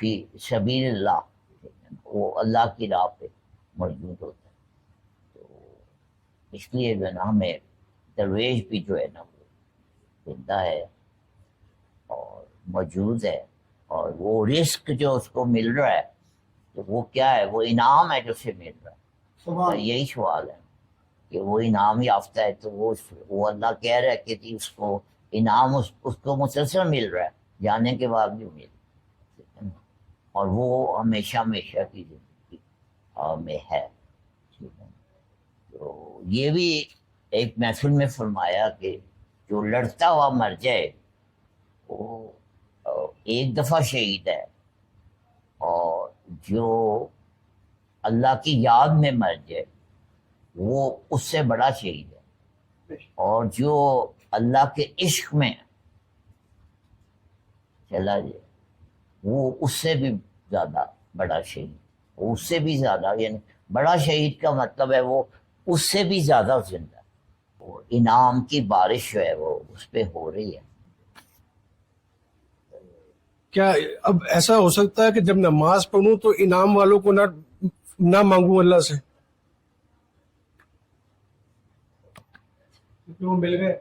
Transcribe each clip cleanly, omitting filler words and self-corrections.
فی سبیل اللہ، وہ اللہ کی راہ پہ موجود ہوتا ہے. تو اس لیے جو ہے نا ہمیں درویش بھی جو ہے نا وہ زندہ ہے اور موجود ہے، اور وہ رزق جو اس کو مل رہا ہے تو وہ کیا ہے؟ وہ انعام ہے جو اسے مل رہا ہے. تو یہی سوال ہے کہ وہ انعام یافتہ ہے تو وہ اللہ کہہ رہا ہے کہ جی اس کو انعام اس کو مسلسل مل رہا ہے، جانے کے بعد بھی مل رہا ہے، اور وہ ہمیشہ ہمیشہ کی زندگی میں ہے. تو یہ بھی ایک محفل میں فرمایا کہ جو لڑتا ہوا مر جائے وہ ایک دفعہ شہید ہے، اور جو اللہ کی یاد میں مر جائے وہ اس سے بڑا شہید ہے، اور جو اللہ کے عشق میں چلا جائے وہ اس سے بھی زیادہ بڑا شہید، وہ اس سے بھی زیادہ، یعنی بڑا شہید کا مطلب ہے وہ اس سے بھی زیادہ زندہ ہے. وہ انعام کی بارش جو ہے وہ اس پہ ہو رہی ہے. کیا اب ایسا ہو سکتا ہے کہ جب نماز پڑھوں تو انعام والوں کو نہ مانگوں اللہ سے؟ وہ مل گئے.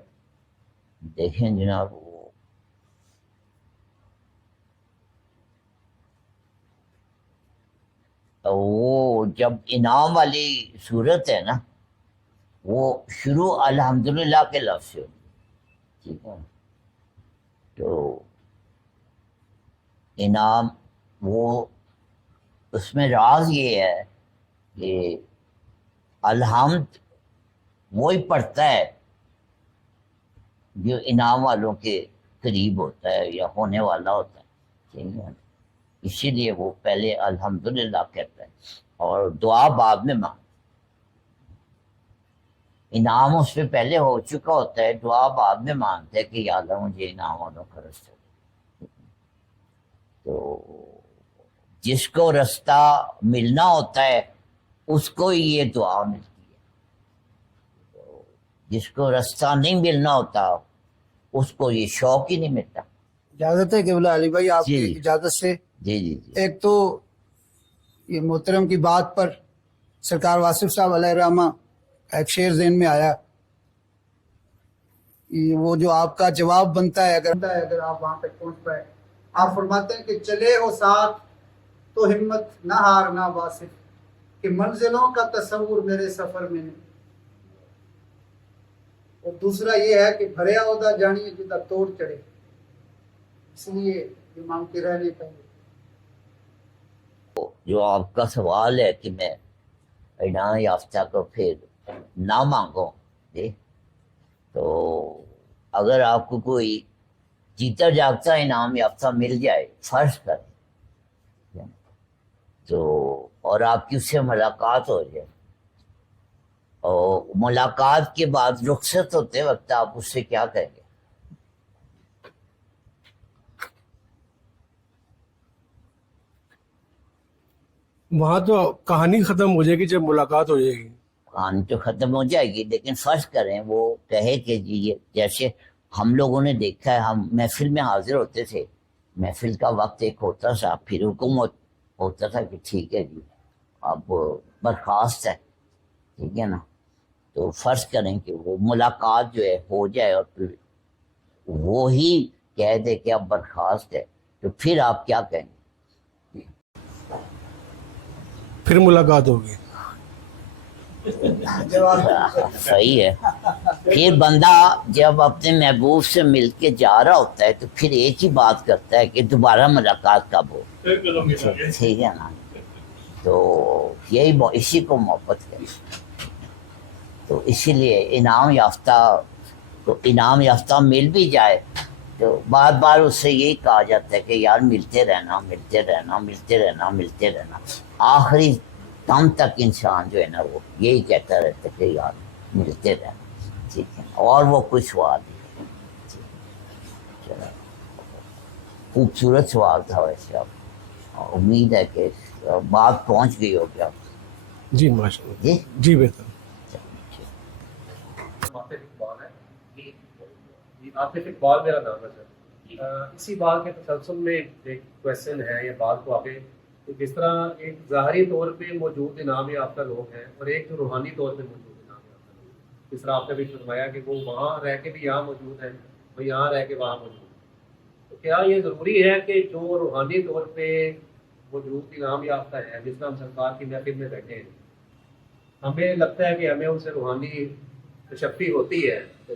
دیکھیں جناب، وہ جب انعام والی صورت ہے نا وہ شروع الحمدللہ کے لفظ سے ہوتی ہے، ٹھیک ہے. تو انعام وہ اس میں راز یہ ہے کہ الحمد وہی پڑھتا ہے جو انعام والوں کے قریب ہوتا ہے یا ہونے والا ہوتا ہے، ٹھیک ہے. اسی لیے وہ پہلے الحمدللہ کہتا ہے اور دعا بعد میں مانگ. انعام اس پہ پہلے ہو چکا ہوتا ہے، دعا بعد میں مانگتا ہے کہ یا اللہ مجھے انعام والوں کا رستہ دے. تو جس کو رستہ ملنا ہوتا ہے اس کو ہی یہ دعا ملتی ہے. تو جس کو رستہ نہیں ملنا ہوتا اس کو یہ شوق ہی نہیں ملتا. اجازت ہے قبلہ علی بھائی آپ جی. کی اجازت سے جی جی جی. ایک تو یہ محترم کی بات پر سرکار واصف صاحب علیہ الرحمہ ایک شعر ذہن میں آیا، وہ جو آپ کا جواب بنتا ہے اگر آپ وہاں تک پہنچ پائے. آپ فرماتے ہیں کہ چلے ہو ساتھ تو ہمت نہ ہارنا واصف، کہ منزلوں کا تصور میرے سفر میں نہیں. اور دوسرا یہ ہے کہ بھریا عہدہ جانی جدا توڑ چڑھے، اس لیے یہ مانگتے رہنے پہلے. جو آپ کا سوال ہے کہ میں انعام یافتہ کو پھر نہ مانگوں، جی، تو اگر آپ کو کوئی جیتا جاگتا انعام یافتہ مل جائے فرض کریں تو، اور آپ کی اس سے ملاقات ہو جائے، اور ملاقات کے بعد رخصت ہوتے وقت آپ اس سے کیا کہیں گے؟ وہاں تو کہانی ختم ہو جائے گی جب ملاقات ہو جائے گی. کہانی تو ختم ہو جائے گی، لیکن فرض کریں وہ کہے کہ جی یہ جیسے ہم لوگوں نے دیکھا ہے، ہم محفل میں حاضر ہوتے تھے، محفل کا وقت ایک ہوتا تھا، پھر حکم ہوتا تھا کہ ٹھیک ہے جی اب برخاست ہے، ٹھیک ہے نا. تو فرض کریں کہ وہ ملاقات جو ہے ہو جائے اور پھر وہی کہہ دے کہ اب برخاست ہے، تو پھر آپ کیا کہیں گے؟ پھر ملاقات ہوگی. صحیح ہے. پھر بندہ جب اپنے محبوب سے مل کے جا رہا ہوتا ہے تو پھر ایک ہی بات کرتا ہے کہ دوبارہ ملاقات کب ہو، ٹھیک ہے نا. تو یہی اسی کو محبت ہے. تو اسی لیے انعام یافتہ مل بھی جائے تو بار بار اس سے یہی کہا جاتا ہے کہ یار ملتے رہنا ملتے رہنا ملتے رہنا ملتے رہنا. آخری دم تک انسان جو ہے نا وہ یہی کہتا رہتا ہے کہ یار ملتے رہنا، ٹھیک ہے. اور وہ کوئی سوال نہیں. چلو خوبصورت سوال تھا ویسے. اب امید ہے کہ بات پہنچ گئی ہوگی آپ. جی ماشاء اللہ. جی جی بہتر. عاطف اقبال ہے. عاطف اقبال میرا نام ہے سر. اسی بات کے تسلسل میں ایک کویشچن ہے یا بات کو آگے کہ جس طرح ایک ظاہری طور پہ موجود انعام یافتہ لوگ ہیں اور ایک جو روحانی طور پہ موجود انعام یافتہ لوگ ہیں، جس طرح آپ نے بھی فرمایا کہ وہ وہاں رہ کے بھی یہاں موجود ہیں، وہ یہاں رہ کے وہاں موجود ہیں، تو کیا یہ ضروری ہے کہ جو روحانی طور پہ موجود انعام یافتہ ہے، جس طرح ہم سرکار کی محفل میں بیٹھے ہیں، ہمیں لگتا ہے کہ ہمیں ان سے روحانی تشفی ہوتی ہے، تو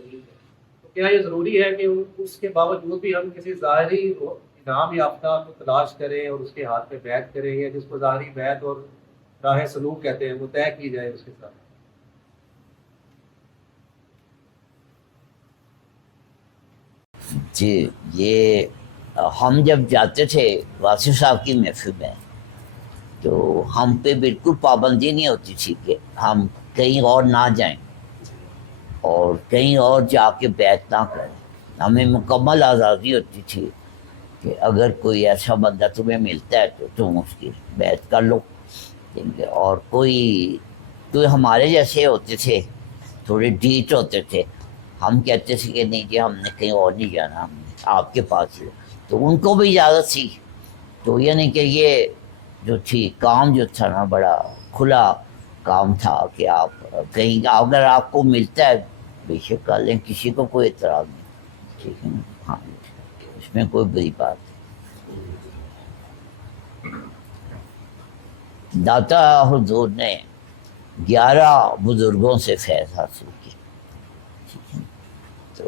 کیا یہ ضروری ہے کہ اس کے باوجود بھی ہم کسی ظاہری انعام یافتہ کو تلاش کریں اور اس کے ہاتھ پہ بیعت کریں، یا جس کو ظاہری بیعت اور راہ سلوک کہتے ہیں وہ طے کی جائے اس کے ساتھ؟ جی، یہ ہم جب جاتے تھے واصف صاحب کی محفل میں تو ہم پہ بالکل پابندی نہیں ہوتی تھی کہ ہم کہیں اور نہ جائیں اور کہیں اور جا کے بیعت نہ کریں. ہمیں مکمل آزادی ہوتی تھی کہ اگر کوئی ایسا بندہ تمہیں ملتا ہے تو تم اس کی بیعت کر لو. اور کوئی ہمارے جیسے ہوتے تھے، تھوڑے ڈھیٹ ہوتے تھے، ہم کہتے تھے کہ نہیں جی ہم نے کہیں اور نہیں جانا، ہم نے آپ کے پاس ہی. تو ان کو بھی اجازت تھی. تو یعنی کہ یہ جو تھی کام جو تھا نا بڑا کھلا کام تھا کہ آپ کہیں اگر آپ کو ملتا ہے بے شک کر لیں، کسی کو کوئی اعتراض نہیں، ٹھیک ہے نا؟ ہاں، اس میں کوئی بری بات نہیں. داتا حضور نے 11 بزرگوں سے فیض حاصل کیا، ٹھیک ہے؟ تو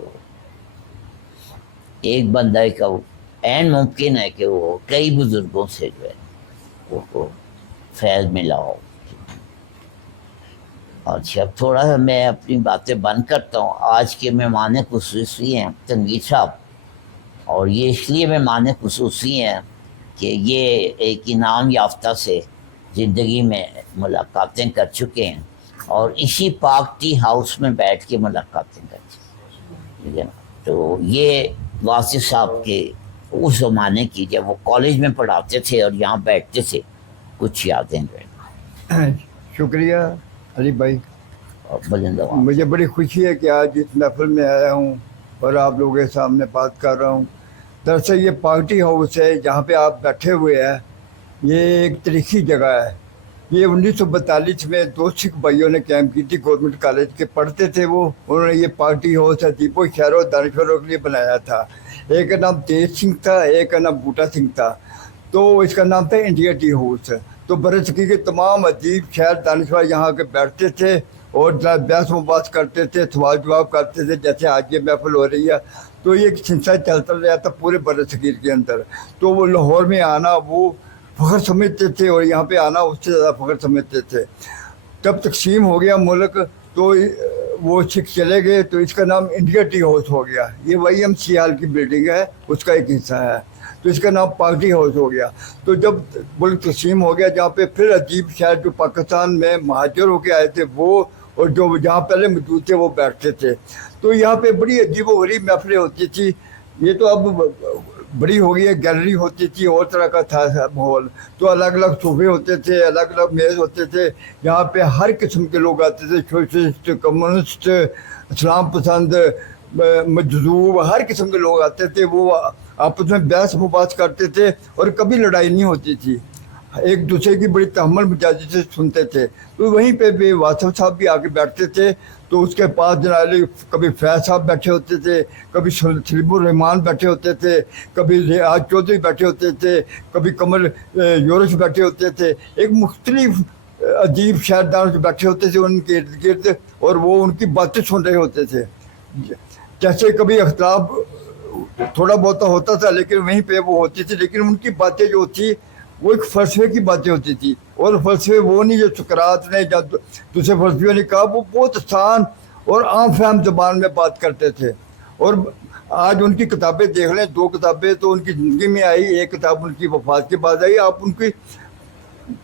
ایک بندہ کا عین ممکن ہے کہ وہ کئی بزرگوں سے جو ہے وہ فیض ملا ہو. اچھا، اب تھوڑا سا میں اپنی باتیں بند کرتا ہوں. آج کے مہمان خصوصی ہیں تنویر صاحب، اور یہ اس لیے مہمان خصوصی ہیں کہ یہ ایک انعام یافتہ سے زندگی میں ملاقاتیں کر چکے ہیں اور اسی پاک ٹی ہاؤس میں بیٹھ کے ملاقاتیں کر چکے ہیں، ٹھیک ہے نا؟ تو یہ واصف صاحب کے اس زمانے کی جب وہ کالج میں پڑھاتے تھے اور یہاں بیٹھتے تھے کچھ یادیں جو ہیں. شکریہ علی بھائی. بلند آواز. مجھے بڑی خوشی ہے کہ آج اس محفل میں آیا ہوں اور آپ لوگوں کے سامنے بات کر رہا ہوں. دراصل یہ پارٹی ہاؤس ہے جہاں پہ آپ بیٹھے ہوئے ہیں، یہ ایک تاریخی جگہ ہے. یہ 1942 میں 2 سکھ بھائیوں نے قائم کی تھی، گورنمنٹ کالج کے پڑھتے تھے وہ. انہوں نے یہ پارٹی ہاؤس ادیبوں، شاعروں، دانشوروں کے لیے بنایا تھا. ایک کا نام تیج سنگھ تھا، ایک کا نام بوٹا سنگھ تھا. تو اس کا نام تھا انڈیا ٹی ہاؤس. تو برصغیر کے تمام ادیب، شاعر، دانشور یہاں کے بیٹھتے تھے اور بحث و بحث کرتے تھے، سوال جواب کرتے تھے، جیسے آج یہ محفل ہو رہی ہے. تو یہ ایک سلسلہ چلتا رہا تھا پورے برصغیر کے اندر. تو وہ لاہور میں آنا وہ فخر سمجھتے تھے اور یہاں پہ آنا اس سے زیادہ فخر سمجھتے تھے. جب تقسیم ہو گیا ملک تو وہ سکھ چلے گئے تو اس کا نام انڈیا ٹی ہاؤس ہو گیا. یہ YMCA کی بلڈنگ ہے، اس کا ایک حصہ ہے، تو اس کا نام پارٹی ہاؤس ہو گیا. تو جب ملک تقسیم ہو گیا، جہاں پہ پھر ادیب شاعر جو پاکستان میں مہاجر ہو کے آئے تھے وہ اور جو جہاں پہلے موجود تھے وہ بیٹھتے تھے. تو یہاں پہ بڑی عجیب و غریب محفلیں ہوتی تھی. یہ تو اب بڑی ہو گئی ہے، گیلری ہوتی تھی، اور طرح کا تھا ماحول. تو الگ الگ صوفے ہوتے تھے، الگ الگ میز ہوتے تھے. یہاں پہ ہر قسم کے لوگ آتے تھے، سوشلسٹ، کمیونسٹ، اسلام پسند، مجذوب، ہر قسم کے لوگ آتے تھے. وہ آپس میں بحث مباحث کرتے تھے اور کبھی لڑائی نہیں ہوتی تھی. ایک دوسرے کی بڑی تحمل مزاجی سے سنتے تھے. تو وہیں پہ بھی واصف صاحب بھی آ کے بیٹھتے تھے. تو اس کے پاس جناب کبھی فیض صاحب بیٹھے ہوتے تھے، کبھی سلیب الرحمان بیٹھے ہوتے تھے، کبھی ریاض چودھری بیٹھے ہوتے تھے، کبھی کمل یورش بیٹھے ہوتے تھے. ایک مختلف ادیب شاعردان بیٹھے ہوتے تھے ان کے ارد گرد اور وہ ان کی باتیں سن رہے ہوتے تھے. جیسے کبھی اختلاف تھوڑا بہت ہوتا تھا لیکن وہیں پہ وہ ہوتی تھی، لیکن ان کی باتیں جو تھی وہ ایک فلسفے کی باتیں ہوتی تھی. اور فلسفے وہ نہیں جو سقراط نے یا دوسرے فلسفیوں نے کہا، وہ بہت آسان اور عام فہم زبان میں بات کرتے تھے. اور آج ان کی کتابیں دیکھ لیں، 2 کتابیں تو ان کی زندگی میں آئی، ایک کتاب ان کی وفات کے بعد آئی. آپ ان کی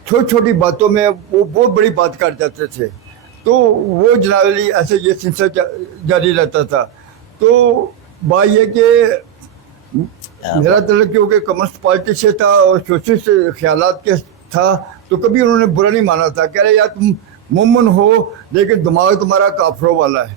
چھوٹی چھوٹی باتوں میں وہ بہت بڑی بات کر جاتے تھے. تو وہ جناب علی ایسے یہ سلسلہ جاری رہتا تھا. تو بات یہ کہ میرا تعلق کیونکہ کمیونسٹ پارٹی سے تھا اور سوشلسٹ خیالات کے تھا، تو کبھی انہوں نے برا نہیں مانا تھا. کہہ رہے یار تم مومن ہو لیکن دماغ تمہارا کافروں والا ہے.